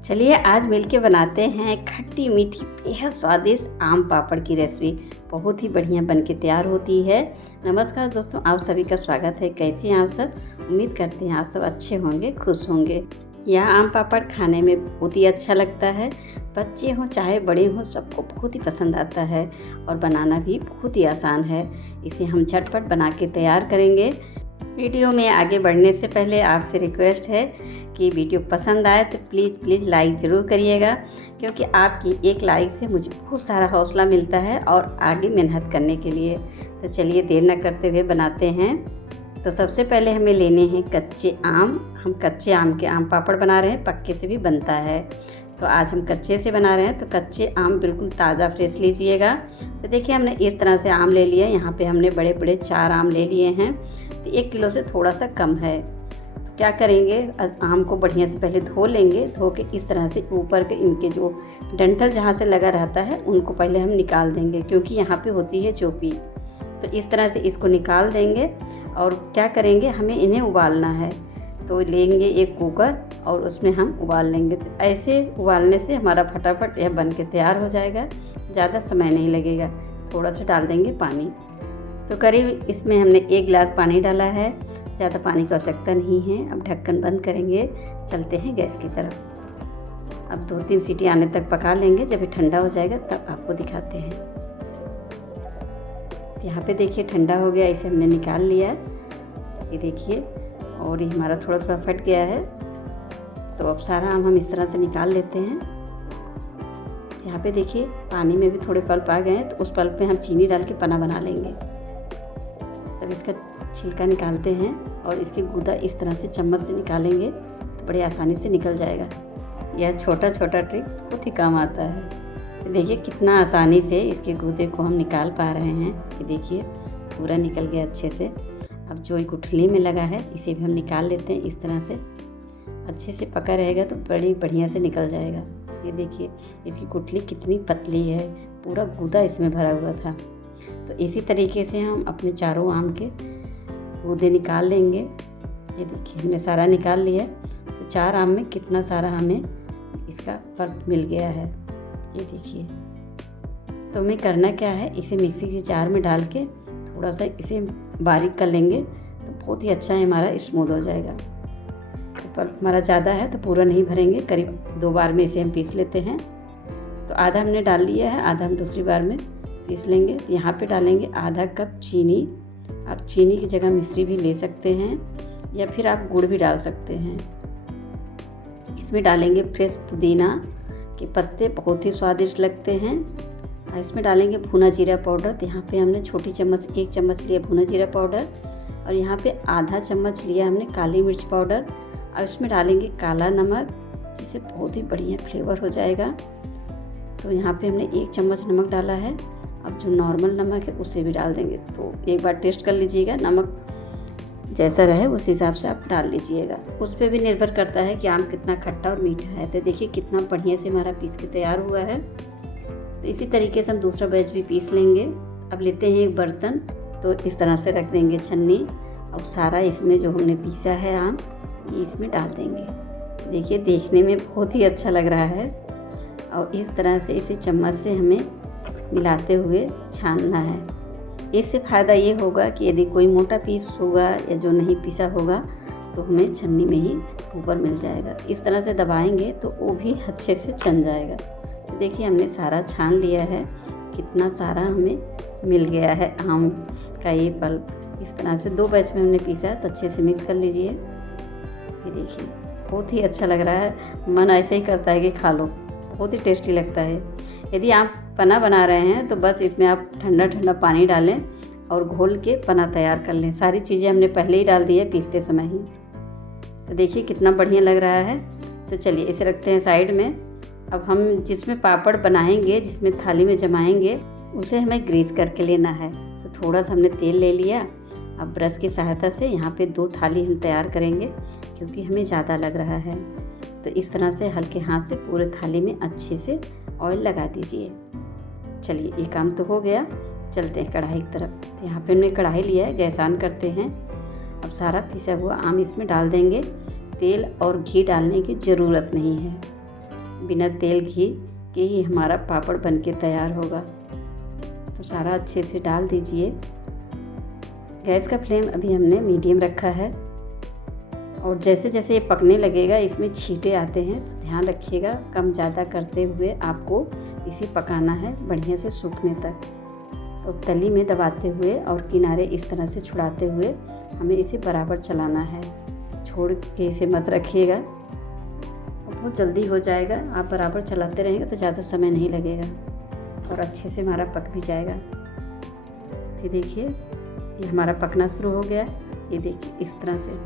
चलिए आज मिलके बनाते हैं खट्टी मीठी बेहद स्वादिष्ट आम पापड़ की रेसिपी। बहुत ही बढ़िया बनके तैयार होती है। नमस्कार दोस्तों, आप सभी का स्वागत है। कैसे हैं आप सब? उम्मीद करते हैं आप सब अच्छे होंगे, खुश होंगे। यह आम पापड़ खाने में बहुत ही अच्छा लगता है। बच्चे हों चाहे बड़े हों, सबको बहुत ही पसंद आता है और बनाना भी बहुत ही आसान है। इसे हम झटपट बना के तैयार करेंगे। वीडियो में आगे बढ़ने से पहले आपसे रिक्वेस्ट है कि वीडियो पसंद आए तो प्लीज़ लाइक ज़रूर करिएगा, क्योंकि आपकी एक लाइक से मुझे बहुत सारा हौसला मिलता है और आगे मेहनत करने के लिए। तो चलिए देर न करते हुए बनाते हैं। तो सबसे पहले हमें लेने हैं कच्चे आम। हम कच्चे आम के आम पापड़ बना रहे हैं, पक्के से भी बनता है। तो आज हम कच्चे से बना रहे हैं, तो कच्चे आम बिल्कुल ताज़ा फ्रेश लीजिएगा। तो देखिए हमने इस तरह से आम ले लिया। यहाँ पे हमने बड़े बड़े 4 आम ले लिए हैं। तो 1 किलो से थोड़ा सा कम है। तो क्या करेंगे, आम को बढ़िया से पहले धो लेंगे। धो के इस तरह से ऊपर के इनके जो डंठल जहाँ से लगा रहता है उनको पहले हम निकाल देंगे, क्योंकि यहाँ पे होती है चोपी। तो इस तरह से इसको निकाल देंगे और क्या करेंगे, हमें इन्हें उबालना है। तो लेंगे एक कुकर और उसमें हम उबाल लेंगे। तो ऐसे उबालने से हमारा फटाफट यह बन के तैयार हो जाएगा, ज़्यादा समय नहीं लगेगा। थोड़ा सा डाल देंगे पानी। तो करीब इसमें हमने 1 गिलास पानी डाला है, ज़्यादा पानी की आवश्यकता नहीं है। अब ढक्कन बंद करेंगे, चलते हैं गैस की तरफ। अब 2-3 सीटी आने तक पका लेंगे। जब ये ठंडा हो जाएगा तब आपको दिखाते हैं। यहाँ पे देखिए ठंडा हो गया, इसे हमने निकाल लिया। ये देखिए, और ये हमारा थोड़ा थोड़ा फट गया है। तो अब सारा आम हम इस तरह से निकाल लेते हैं। यहाँ पे देखिए पानी में भी थोड़े पल्प आ गए हैं, तो उस पल्प में हम चीनी डाल के पना बना लेंगे। तब इसका छिलका निकालते हैं और इसकी गूदा इस तरह से चम्मच से निकालेंगे तो बड़ी आसानी से निकल जाएगा। यह छोटा छोटा ट्रिक बहुत ही काम आता है। तो देखिए कितना आसानी से इसके गूदे को हम निकाल पा रहे हैं। ये देखिए पूरा निकल गया अच्छे से। अब जो गुठली में लगा है इसे भी हम निकाल लेते हैं। इस तरह से अच्छे से पका रहेगा तो बड़ी बढ़िया से निकल जाएगा। ये देखिए इसकी गुठली कितनी पतली है, पूरा गूदा इसमें भरा हुआ था। तो इसी तरीके से हम अपने चारों आम के गूदे निकाल लेंगे। ये देखिए हमने सारा निकाल लिया। तो 4 आम में कितना सारा हमें इसका पल्प मिल गया है। ये देखिए, तो हमें करना क्या है, इसे मिक्सी के जार में डाल के थोड़ा सा इसे बारीक कर लेंगे तो बहुत ही अच्छा हमारा स्मूथ हो जाएगा। तो पल्प हमारा ज़्यादा है तो पूरा नहीं भरेंगे, करीब 2 बार में इसे हम पीस लेते हैं। तो आधा हमने डाल लिया है, आधा हम दूसरी बार में पीस लेंगे। तो यहाँ पे डालेंगे आधा कप चीनी। आप चीनी की जगह मिश्री भी ले सकते हैं या फिर आप गुड़ भी डाल सकते हैं। इसमें डालेंगे फ्रेश पुदीना के पत्ते, बहुत ही स्वादिष्ट लगते हैं। और इसमें डालेंगे भुना जीरा पाउडर। तो यहाँ पे हमने छोटी चम्मच 1 चम्मच लिया भुना जीरा पाउडर, और यहाँ पे आधा चम्मच लिया हमने काली मिर्च पाउडर। और इसमें डालेंगे काला नमक, जिससे बहुत ही बढ़िया फ्लेवर हो जाएगा। तो यहाँ पे हमने 1 चम्मच नमक डाला है। अब जो नॉर्मल नमक है उसे भी डाल देंगे। तो एक बार टेस्ट कर लीजिएगा, नमक जैसा रहे उस हिसाब से आप डाल लीजिएगा। उस पर भी निर्भर करता है कि आम कितना खट्टा और मीठा है। तो देखिए कितना बढ़िया से हमारा पीस के तैयार हुआ है। तो इसी तरीके से हम दूसरा बैच भी पीस लेंगे। अब लेते हैं एक बर्तन, तो इस तरह से रख देंगे छन्नी। अब सारा इसमें जो हमने पीसा है आम, ये इसमें डाल देंगे। देखिए देखने में बहुत ही अच्छा लग रहा है। और इस तरह से इसे चम्मच से हमें मिलाते हुए छानना है। इससे फ़ायदा ये होगा कि यदि कोई मोटा पीस होगा या जो नहीं पीसा होगा तो हमें छन्नी में ही ऊपर मिल जाएगा। इस तरह से दबाएंगे तो वो भी अच्छे से छन जाएगा। तो देखिए हमने सारा छान लिया है, कितना सारा हमें मिल गया है आम का ये पल्प। इस तरह से 2 बैच में हमने पीसा, तो अच्छे से मिक्स कर लीजिए। ये देखिए बहुत ही अच्छा लग रहा है, मन ऐसे ही करता है कि खा लो, बहुत ही टेस्टी लगता है। यदि आप पना बना रहे हैं तो बस इसमें आप ठंडा ठंडा पानी डालें और घोल के पना तैयार कर लें। सारी चीज़ें हमने पहले ही डाल दी है पीसते समय ही। तो देखिए कितना बढ़िया लग रहा है। तो चलिए इसे रखते हैं साइड में। अब हम जिसमें पापड़ बनाएंगे, जिसमें थाली में जमाएंगे, उसे हमें ग्रीस करके लेना है। तो थोड़ा सा हमने तेल ले लिया। अब ब्रश की सहायता से यहाँ पे 2 थाली हम तैयार करेंगे, क्योंकि हमें ज़्यादा लग रहा है। तो इस तरह से हल्के हाथ से पूरे थाली में अच्छे से ऑयल लगा दीजिए। चलिए ये काम तो हो गया, चलते हैं कढ़ाई की तरफ। तो यहाँ पे हमने कढ़ाई लिया है, गैस ऑन करते हैं। अब सारा पिसा हुआ आम इसमें डाल देंगे। तेल और घी डालने की ज़रूरत नहीं है। बिना तेल घी के ही हमारा पापड़ बनके तैयार होगा। तो सारा अच्छे से डाल दीजिए। गैस का फ्लेम अभी हमने मीडियम रखा है। और जैसे जैसे ये पकने लगेगा इसमें छींटे आते हैं, तो ध्यान रखिएगा कम ज़्यादा करते हुए आपको इसे पकाना है बढ़िया से सूखने तक। और तली में दबाते हुए और किनारे इस तरह से छुड़ाते हुए हमें इसे बराबर चलाना है। छोड़ के इसे मत रखिएगा, बहुत जल्दी हो जाएगा। आप बराबर चलाते रहेंगे तो ज़्यादा समय नहीं लगेगा और अच्छे से हमारा पक भी जाएगा। ये देखिए ये हमारा पकना शुरू हो गया। ये देखिए इस तरह से।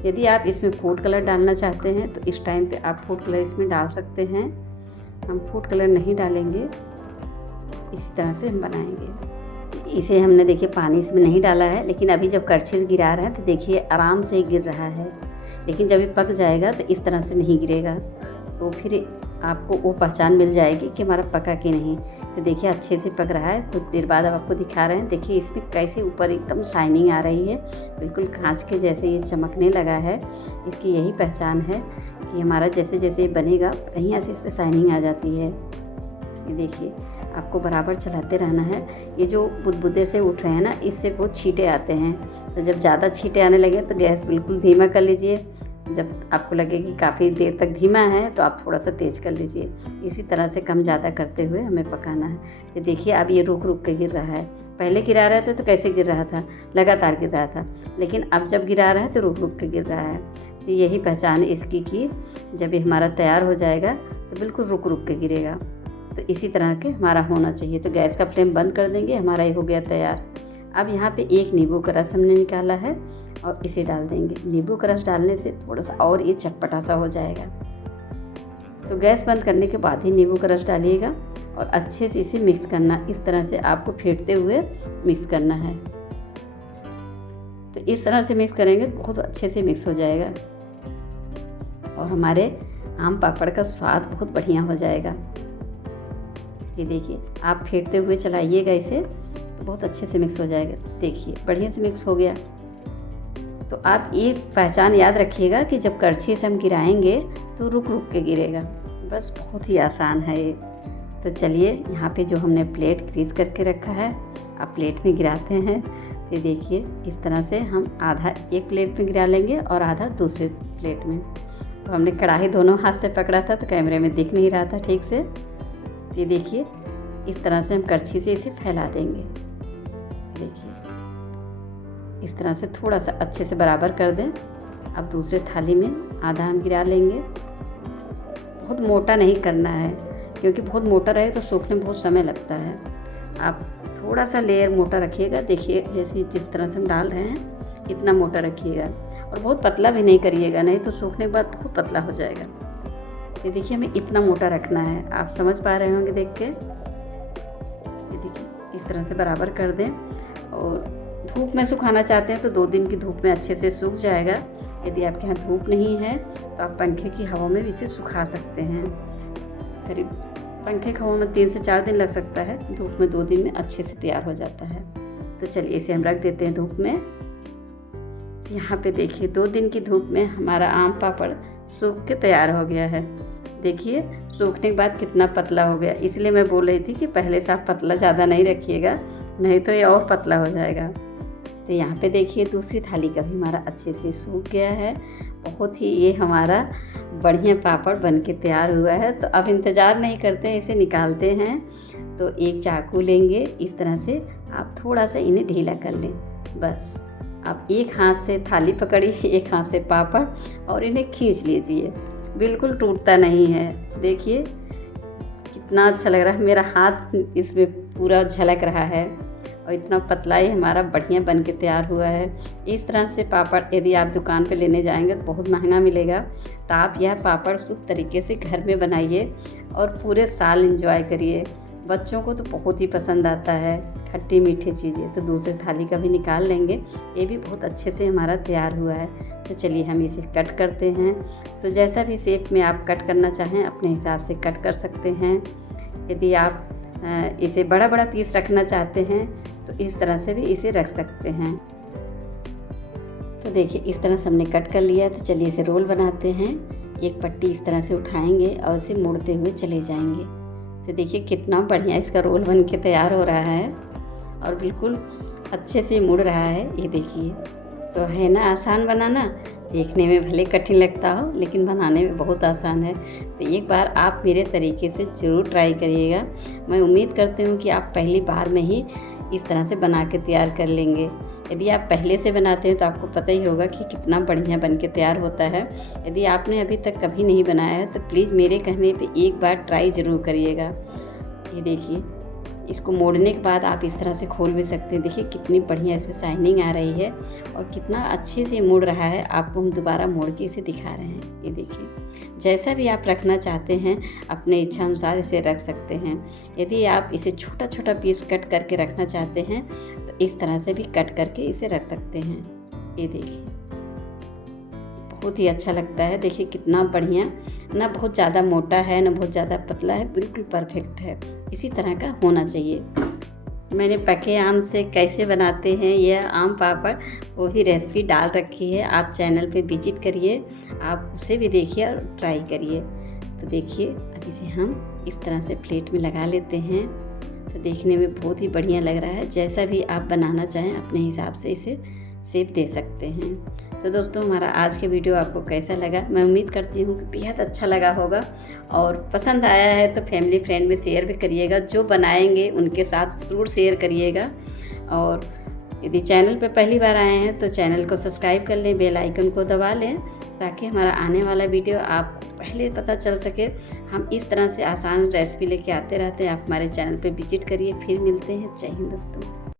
यदि आप इसमें फूड कलर डालना चाहते हैं तो इस टाइम पे आप फूड कलर इसमें डाल सकते हैं। हम फूड कलर नहीं डालेंगे, इसी तरह से हम बनाएंगे। इसे हमने देखिए पानी इसमें नहीं डाला है, लेकिन अभी जब कड़छी से गिरा रहा है तो देखिए आराम से गिर रहा है। लेकिन जब ये पक जाएगा तो इस तरह से नहीं गिरेगा, तो फिर आपको वो पहचान मिल जाएगी कि हमारा पका कि नहीं। तो देखिए अच्छे से पक रहा है। कुछ देर बाद अब आपको दिखा रहे हैं, देखिए इसमें कैसे ऊपर एकदम शाइनिंग आ रही है, बिल्कुल कांच के जैसे ये चमकने लगा है। इसकी यही पहचान है कि हमारा जैसे जैसे बनेगा बढ़िया से इस पर शाइनिंग आ जाती है। ये देखिए आपको बराबर चलाते रहना है। ये जो बुदबुदे से उठ रहे हैं ना, इससे बहुत छींटे आते हैं। तो जब ज़्यादा छींटे आने लगे तो गैस बिल्कुल धीमा कर लीजिए। जब आपको लगे कि काफ़ी देर तक धीमा है तो आप थोड़ा सा तेज़ कर लीजिए। इसी तरह से कम ज़्यादा करते हुए हमें पकाना है। तो देखिए अब ये रुक रुक के गिर रहा है। पहले गिरा रहे थे तो कैसे गिर रहा था, लगातार गिर रहा था, लेकिन अब जब गिरा रहा है तो रुक रुक के गिर रहा है। तो यही पहचान है इसकी कि जब ये हमारा तैयार हो जाएगा तो बिल्कुल रुक रुक के गिरेगा। तो इसी तरह के हमारा होना चाहिए। तो गैस का फ्लेम बंद कर देंगे, हमारा ये हो गया तैयार। अब यहाँ पे एक नींबू का रस हमने निकाला है और इसे डाल देंगे। नींबू का रस डालने से थोड़ा सा और ये चटपटा सा हो जाएगा। तो गैस बंद करने के बाद ही नींबू का रस डालिएगा और अच्छे से इसे मिक्स करना। इस तरह से आपको फेंटते हुए मिक्स करना है। तो इस तरह से मिक्स करेंगे तो बहुत अच्छे से मिक्स हो जाएगा और हमारे आम पापड़ का स्वाद बहुत बढ़िया हो जाएगा। ये देखिए आप फेंटते हुए चलाइएगा इसे तो बहुत अच्छे से मिक्स हो जाएगा। देखिए बढ़िया से मिक्स हो गया। तो आप ये पहचान याद रखिएगा कि जब कड़छी से हम गिराएंगे तो रुक रुक के गिरेगा। बस बहुत ही आसान है ये। तो चलिए यहाँ पे जो हमने प्लेट ग्रीस करके रखा है, आप प्लेट में गिराते हैं। तो देखिए इस तरह से हम आधा एक प्लेट में गिरा लेंगे और आधा दूसरे प्लेट में। तो हमने कढ़ाई दोनों हाथ से पकड़ा था तो कैमरे में दिख नहीं रहा था ठीक से। ये देखिए इस तरह से हम कड़छी से इसे फैला देंगे। देखिए इस तरह से थोड़ा सा अच्छे से बराबर कर दें। अब दूसरे थाली में आधा हम गिरा लेंगे। बहुत मोटा नहीं करना है, क्योंकि बहुत मोटा रहे तो सूखने में बहुत समय लगता है। आप थोड़ा सा लेयर मोटा रखिएगा। देखिए जैसे जिस तरह से हम डाल रहे हैं इतना मोटा रखिएगा और बहुत पतला भी नहीं करिएगा, नहीं तो सूखने के बाद बहुत पतला हो जाएगा। ये देखिए हमें इतना मोटा रखना है। आप समझ पा रहे होंगे देख के। ये देखिए इस तरह से बराबर कर दें। और धूप में सुखाना चाहते हैं तो 2 दिन की धूप में अच्छे से सूख जाएगा। यदि आपके यहाँ धूप नहीं है तो आप पंखे की हवा में भी इसे सुखा सकते हैं। करीब पंखे की हवा में 3 से 4 दिन लग सकता है, धूप में 2 दिन में अच्छे से तैयार हो जाता है। तो चलिए इसे हम रख देते हैं धूप में। यहाँ पे देखिए 2 दिन की धूप में हमारा आम पापड़ सूख के तैयार हो गया है। देखिए सूखने के बाद कितना पतला हो गया। इसलिए मैं बोल रही थी कि पहले से आप पतला ज़्यादा नहीं रखिएगा, नहीं तो ये और पतला हो जाएगा। तो यहाँ पे देखिए दूसरी थाली का भी हमारा अच्छे से सूख गया है। बहुत ही ये हमारा बढ़िया पापड़ बन के तैयार हुआ है। तो अब इंतज़ार नहीं करते हैं, इसे निकालते हैं। तो एक चाकू लेंगे, इस तरह से आप थोड़ा सा इन्हें ढीला कर लें। बस आप एक हाथ से थाली पकड़िए, एक हाथ से पापड़ और इन्हें खींच लीजिए। बिल्कुल टूटता नहीं है। देखिए कितना अच्छा लग रहा है, मेरा हाथ इसमें पूरा झलक रहा है और इतना पतला ही हमारा बढ़िया बन के तैयार हुआ है। इस तरह से पापड़ यदि आप दुकान पे लेने जाएंगे तो बहुत महंगा मिलेगा। तो आप यह पापड़ शुद्ध तरीके से घर में बनाइए और पूरे साल एंजॉय करिए। बच्चों को तो बहुत ही पसंद आता है खट्टी मीठी चीज़ें। तो दूसरी थाली का भी निकाल लेंगे। ये भी बहुत अच्छे से हमारा तैयार हुआ है। तो चलिए हम इसे कट करते हैं। तो जैसा भी शेप में आप कट करना चाहें अपने हिसाब से कट कर सकते हैं। यदि आप इसे बड़ा बड़ा पीस रखना चाहते हैं तो इस तरह से भी इसे रख सकते हैं। तो देखिए इस तरह से हमने कट कर लिया। तो चलिए इसे रोल बनाते हैं। एक पट्टी इस तरह से उठाएंगे और इसे मोड़ते हुए चले जाएंगे। तो देखिए कितना बढ़िया इसका रोल बन के तैयार हो रहा है और बिल्कुल अच्छे से मुड़ रहा है। ये देखिए, तो है ना आसान बनाना, देखने में भले कठिन लगता हो लेकिन बनाने में बहुत आसान है। तो एक बार आप मेरे तरीके से ज़रूर ट्राई करिएगा। मैं उम्मीद करती हूँ कि आप पहली बार में ही इस तरह से बना के तैयार कर लेंगे। यदि आप पहले से बनाते हैं तो आपको पता ही होगा कि कितना बढ़िया बन के तैयार होता है। यदि आपने अभी तक कभी नहीं बनाया है तो प्लीज़ मेरे कहने पे एक बार ट्राई ज़रूर करिएगा। ये देखिए, इसको मोड़ने के बाद आप इस तरह से खोल भी सकते हैं। देखिए कितनी बढ़िया इसमें शाइनिंग आ रही है और कितना अच्छे से मुड़ रहा है। आपको हम दोबारा मोड़ के इसे दिखा रहे हैं। ये देखिए, जैसा भी आप रखना चाहते हैं अपने इच्छा अनुसार इसे रख सकते हैं। यदि आप इसे छोटा छोटा पीस कट करके रखना चाहते हैं तो इस तरह से भी कट करके इसे रख सकते हैं। ये देखिए, बहुत ही अच्छा लगता है। देखिए कितना बढ़िया, ना बहुत ज़्यादा मोटा है ना बहुत ज़्यादा पतला है, बिल्कुल परफेक्ट है। इसी तरह का होना चाहिए। मैंने पके आम से कैसे बनाते हैं यह आम पापड़, वो भी रेसिपी डाल रखी है। आप चैनल पे विजिट करिए, आप उसे भी देखिए और ट्राई करिए। तो देखिए, अब इसे हम इस तरह से प्लेट में लगा लेते हैं। तो देखने में बहुत ही बढ़िया लग रहा है। जैसा भी आप बनाना चाहें अपने हिसाब से इसे शेप दे सकते हैं। तो दोस्तों, हमारा आज के वीडियो आपको कैसा लगा? मैं उम्मीद करती हूँ कि बेहद अच्छा लगा होगा और पसंद आया है तो फैमिली फ्रेंड में शेयर भी करिएगा। जो बनाएंगे उनके साथ ज़रूर शेयर करिएगा। और यदि चैनल पर पहली बार आए हैं तो चैनल को सब्सक्राइब कर लें, बेल आइकन को दबा लें ताकि हमारा आने वाला वीडियो आपको पहले पता चल सके। हम इस तरह से आसान रेसिपी लेके आते रहते हैं। आप हमारे चैनल पर विजिट करिए। फिर मिलते हैं। जय हिंद दोस्तों।